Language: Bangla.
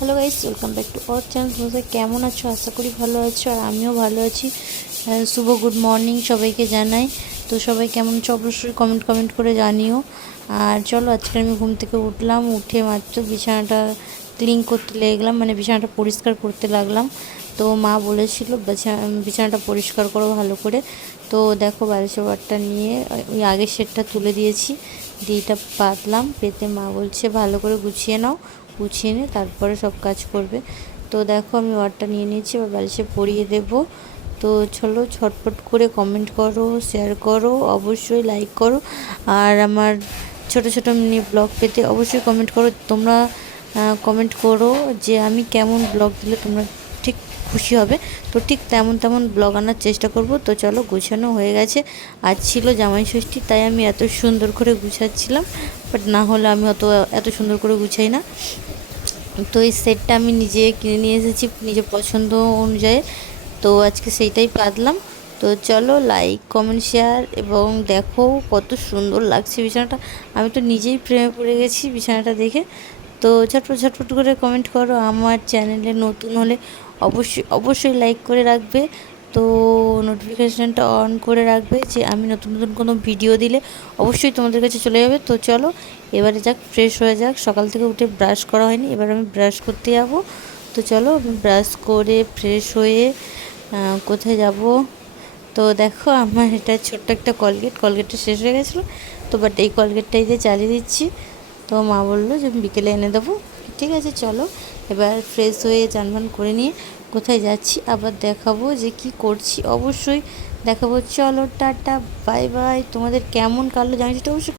Hello guys, welcome back to our channel. তোমরা কেমন আছো? আশা করি ভালো আছো, আর আমিও ভালো আছি। শুভ গুড মর্নিং সবাইকে জানাই। তো সবাই কেমন আছো অবশ্যই কমেন্ট করে জানিও। আর চলো, আজকে আমি ঘুম থেকে উঠলাম, উঠে মাত্র বিছানাটা ক্লিন করতে লেগলাম, মানে বিছানাটা পরিষ্কার করতে লাগলাম। তো মা বলেছিল বিছানাটা পরিষ্কার করো ভালো করে। তো দেখো, বালিশের ওয়ারটা নিয়ে ওই আগের সেটটা তুলে দিয়েছি, দিয়ে এটা পাতলাম। পেতে মা বলছে ভালো করে গুছিয়ে নাও, গুছিয়ে নিয়ে তারপরে সব কাজ করবে। তো দেখো, আমি ওয়ারটা নিয়ে নিয়েছি, এবার বালিশে পরিয়ে দেব। তো চলো, ঝটপট করে কমেন্ট করো, শেয়ার করো, অবশ্যই লাইক করো। আর আমার ছোট ছোট মিনি ব্লগ পেতে অবশ্যই কমেন্ট করো। তোমরা কমেন্ট করো যে আমি কেমন ব্লগ দিলে তোমরা ঠিক খুশি হবে। তো ঠিক তেমন ব্লগ আনার চেষ্টা করব। তো চলো, গুছানো হয়ে গেছে। আজ ছিল জামাই ষষ্ঠী, তাই আমি এত সুন্দর করে গুছাচ্ছিলাম, বাট না হলে আমি এত সুন্দর করে গুছাই না। তো এই সেটটা আমি নিজে কিনে নিয়ে এসেছি নিজের পছন্দ অনুযায়ী। তো আজকে সেইটাই পাতলাম। তো চলো, লাইক কমেন্ট শেয়ার, এবং দেখো কত সুন্দর লাগছে বিছানাটা। আমি তো নিজেই প্রেমে পড়ে গেছি বিছানাটা দেখে। তো ঝটপট করে কমেন্ট করো। আমার চ্যানেলে নতুন হলে অবশ্যই লাইক করে রাখবে। তো নোটিফিকেশানটা অন করে রাখবে, যে আমি নতুন কোনো ভিডিও দিলে অবশ্যই তোমাদের কাছে চলে যাবে। তো চলো, এবারে যাক, ফ্রেশ হয়ে যাক। সকাল থেকে উঠে ব্রাশ করা হয়নি, এবার আমি ব্রাশ করতে যাব। তো চলো, ব্রাশ করে ফ্রেশ হয়ে কোথায় যাব। তো দেখো, আমার এটা ছোট্ট একটা কলগেটটা শেষ হয়ে গেছিলো, তো বাট এই কলগেটটাই দিয়ে চালিয়ে দিচ্ছি। তো মা বললো যে বিকেলে এনে দেবো। ঠিক আছে, চলো এবার ফ্রেশ হয়ে চান করে নিয়ে কোথায় যাচ্ছি আবার দেখাবো যে কি করছি, অবশ্যই দেখাবো। চলো, টাটা, বাই বাই। তোমাদের কেমন কাটলো জানিস তো অবশ্যই।